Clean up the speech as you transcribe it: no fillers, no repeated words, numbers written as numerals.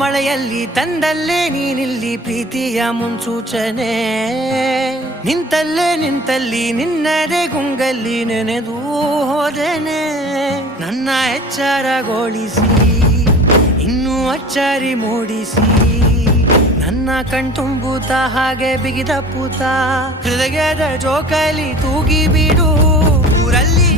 ಮಳೆಯಲ್ಲಿ ತಂದಲ್ಲೇ ನೀನಿಲ್ಲಿ ಪ್ರೀತಿಯ ಮುನ್ಸೂಚನೆ, ನಿಂತಲ್ಲಿ ನಿನ್ನದೇ ಗುಂಗಲ್ಲಿ ನೆನೆದು ಹೋದೆನೆ. ನನ್ನ ಎಚ್ಚರಗೊಳಿಸಿ ಇನ್ನೂ ಅಚ್ಚರಿ ಮೂಡಿಸಿ, ನನ್ನ ಕಣ್ತುಂಬುತ್ತ ಹಾಗೆ ಬಿಗಿದ ಪೂತ ಹೃದಯದ ಜೋಕಲಿ ತೂಗಿ ಬಿಡು. ಊರಲ್ಲಿ